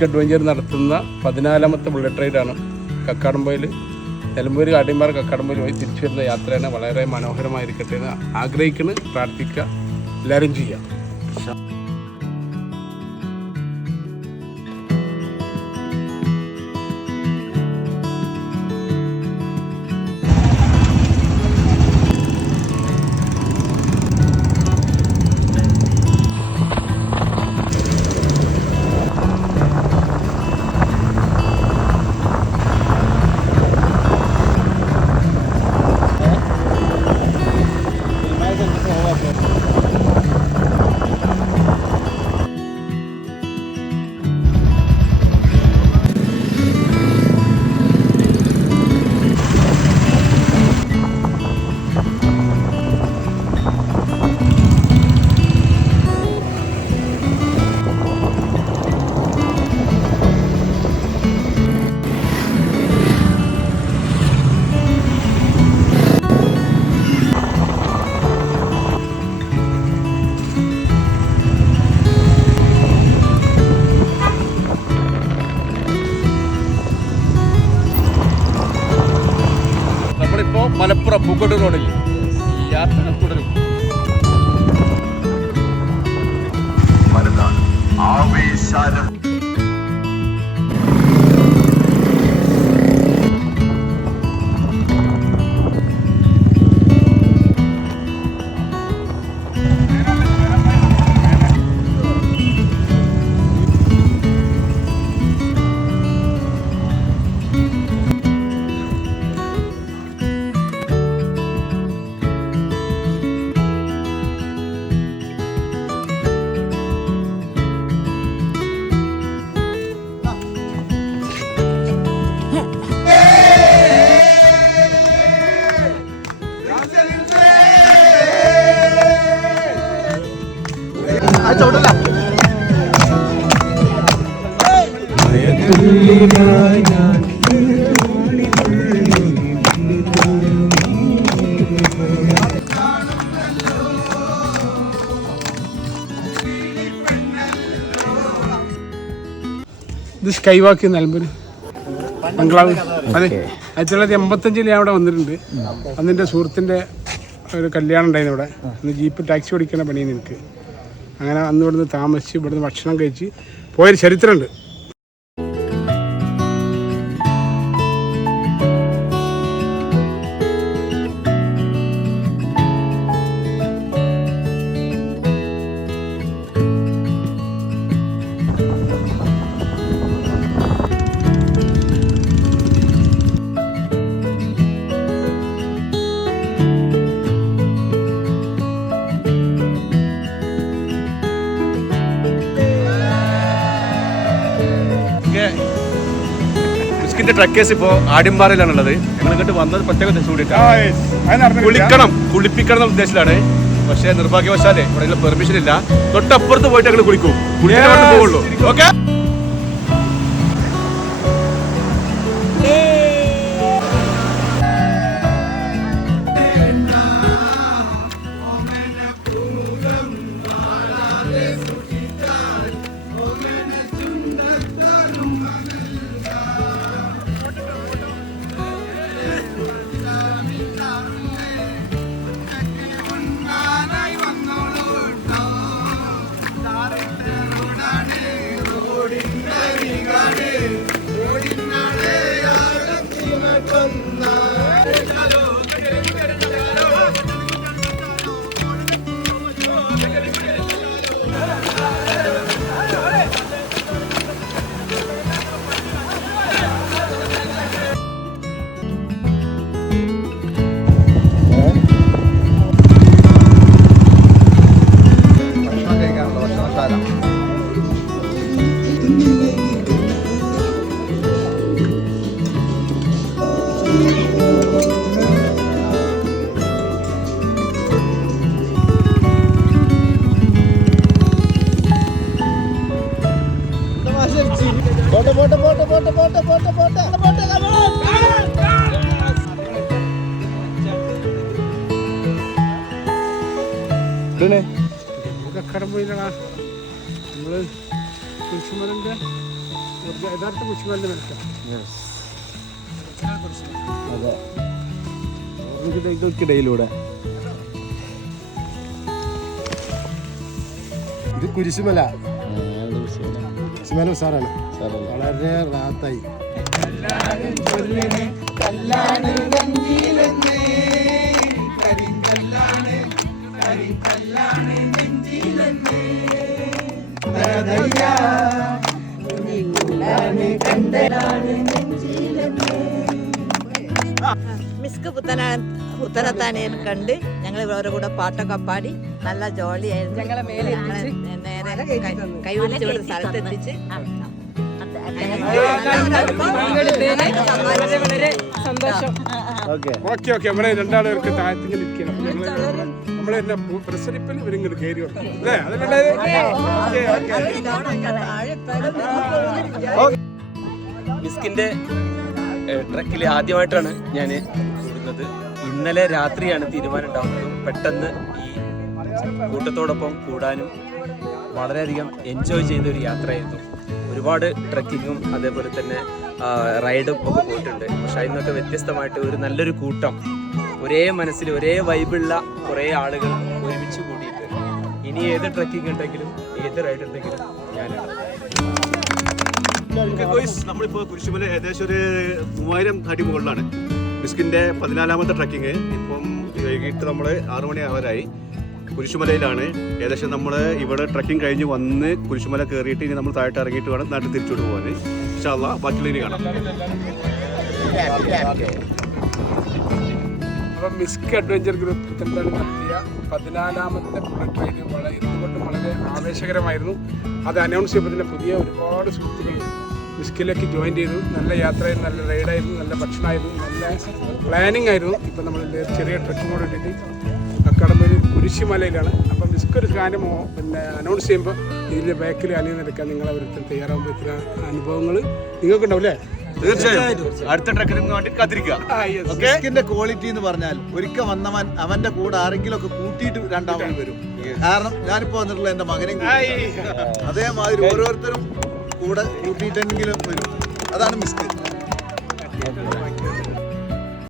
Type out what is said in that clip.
Risk adventure നടത്തുന്ന 14ാമത്തെ bullet റൈഡാണ് Kakkadampoyil. Nilambur കാട്ടിയമ്പാറ Kakkadampoyil പോയി തിരിച്ചു വരുന്ന യാത്രയാണ്. വളരെ മനോഹരമായിരിക്കട്ടെ എന്ന് ആഗ്രഹിക്കുന്നു, പ്രാർത്ഥിക്കുക, എല്ലാവരും ചെയ്യാം. മലപ്പുറം പൂക്കോട്ട് റോഡിൽ യാത്ര തുടരും. ആവേശാനം ഇത് സ്കൈ വാക്ക് നിലമ്പൂർ ബംഗ്ലാവ്. അതെ, 1985 ഞാൻ അവിടെ വന്നിട്ടുണ്ട്. അന്ന് എൻ്റെ സുഹൃത്തിൻ്റെ ഒരു കല്യാണം ഉണ്ടായിരുന്നു ഇവിടെ. അന്ന് ജീപ്പ് ടാക്സി ഓടിക്കുന്ന പണിയാണ് എനിക്ക്. അങ്ങനെ അന്ന് ഇവിടുന്ന് താമസിച്ച് ഇവിടുന്ന് ഭക്ഷണം കഴിച്ച് പോയൊരു ചരിത്രമുണ്ട്. ട്രക്കേഴ്സ് ഇപ്പോൾ ആടിമ്പാറയിലാണുള്ളത്. ഞങ്ങൾ ഇങ്ങോട്ട് വന്നത് പ്രത്യേക കുളിപ്പിക്കണം എന്ന ഉദ്ദേശത്തിലാണ്. പക്ഷേ നിർഭാഗ്യവശാലേ ഇവിടെ പെർമിഷൻ ഇല്ല. തൊട്ടപ്പുറത്ത് പോയിട്ട് ഞങ്ങൾ കുളിക്കും, കുളിക്കാൻ പോവുള്ളൂ. ഓക്കെ. കക്കാടംപൊയിലാണ് നമ്മള് കുരിശുമലന്റെ യഥാർത്ഥ കുരിശുമലിന്റെ മെനക്ക. അതെ ഇതൊക്കിടയിലൂടെ ഇത് കുരിശുമല. കുരിശുമല ഉസാറാണ്, വളരെ റാത്തായി. മിസ്ക് പുത്തനത്താനെയും കണ്ട് ഞങ്ങൾ ഇവരുടെ കൂടെ പാട്ടൊക്കെ പാടി നല്ല ജോളിയായിരുന്നു. ഞങ്ങളെ നേരെ കൈവിളിച്ചോട് സ്ഥലത്തെത്തിച്ച് വളരെ സന്തോഷം. ഓക്കെ നമ്മളെ രണ്ടാളുകൾക്ക് താഴത്തിങ്ങനെ ഇരിക്കണം. നമ്മളെ പ്രസരിപ്പിൽ ഇവരിങ്ങോട്ട് കയറി വരണം അല്ലേ? മിസ്കിൻ്റെ ട്രക്കിൽ ആദ്യമായിട്ടാണ് ഞാൻ കൂടുന്നത്. ഇന്നലെ രാത്രിയാണ് തീരുമാനം ഉണ്ടാകുന്നത്. പെട്ടെന്ന് ഈ കൂട്ടത്തോടൊപ്പം കൂടാനും വളരെയധികം എൻജോയ് ചെയ്ത ഒരു യാത്രയായിരുന്നു. ഒരുപാട് ട്രക്കിങ്ങും അതേപോലെ തന്നെ റൈഡും ഒക്കെ പോയിട്ടുണ്ട്. പക്ഷെ അതിന്നൊക്കെ വ്യത്യസ്തമായിട്ട് ഒരു നല്ലൊരു കൂട്ടം, ഒരേ മനസ്സിൽ ഒരേ വൈബുള്ള കുറേ ആളുകൾ ഒരുമിച്ച് കൂടിയിട്ട് ഇനി ഏത് ട്രക്കിംഗ് ഉണ്ടെങ്കിലും ഏത് റൈഡ് ഉണ്ടെങ്കിലും ഞാനാണ്. നമ്മളിപ്പോൾ കുരിശുമല ഏകദേശം ഒരു 3000 അടി മുകളിലാണ്. മിസ്കിൻ്റെ 14ാമത്തെ ട്രക്കിങ്. ഇപ്പം വൈകിട്ട് നമ്മൾ 6 മണി ആവാറായി. കുരിശുമലയിലാണ്. ഏകദേശം നമ്മൾ ഇവിടെ ട്രക്കിംഗ് കഴിഞ്ഞ് വന്ന് കുരിശുമല കയറിയിട്ട് ഇനി നമ്മൾ താഴോട്ട് ഇറങ്ങിയിട്ട് വേണം നാട്ടിൽ തിരിച്ചോട്ട് പോകാൻ. ഇൻഷാ അല്ലാഹ് ബാക്കിയുള്ള ഇനി കാണാം. അപ്പം മിസ്ക് അഡ്വഞ്ചർ ഗ്രൂപ്പ് പുത്തൻതാണി നടത്തിയ 14ാമത്തെ ബുള്ളറ്റ് റൈഡ് എന്തുകൊണ്ടും വളരെ ആവേശകരമായിരുന്നു. അത് അനൗൺസ് ചെയ്യപ്പോൾ തന്നെ പുതിയ ഒരുപാട് സുഹൃത്തുക്കൾ മിസ്കിലേക്ക് ജോയിൻ ചെയ്തു. നല്ല യാത്രയായിരുന്നു, നല്ല റൈഡായിരുന്നു, നല്ല ഭക്ഷണമായിരുന്നു, നല്ല പ്ലാനിങ് ആയിരുന്നു. ഇപ്പം നമ്മൾ ചെറിയ ട്രക്കിങ്ങോട് ഇട്ടിട്ട് കക്കാടംപൊയിൽ കുരിശുമലയിലാണ്. അപ്പം മിസ്ക് ഒരു കാര്യം പിന്നെ അനൗൺസ് ചെയ്യുമ്പോൾ ഇതിൻ്റെ ബാക്കിൽ അണിനിരക്കാൻ നിങ്ങൾ അവരുടെ തയ്യാറാകുമ്പോൾ ഇത്ര അനുഭവങ്ങൾ നിങ്ങൾക്കുണ്ടാവും അല്ലേ? തീർച്ചയായും അടുത്ത ട്രക്കിന് വേണ്ടി കാത്തിരിക്കുക. മിസ്കിന്റെ ക്വാളിറ്റി എന്ന് പറഞ്ഞാൽ ഒരിക്കൽ വന്നവൻ അവന്റെ കൂടെ ആരെങ്കിലും ഒക്കെ കൂട്ടിയിട്ട് രണ്ടാമത് വരും. കാരണം ഞാനിപ്പോ വന്നിട്ടുള്ള എന്റെ മകനെയും അതേമാതിരി ഓരോരുത്തരും കൂടെ കൂട്ടിയിട്ടെങ്കിലും വരും. അതാണ് മിസ്ക്.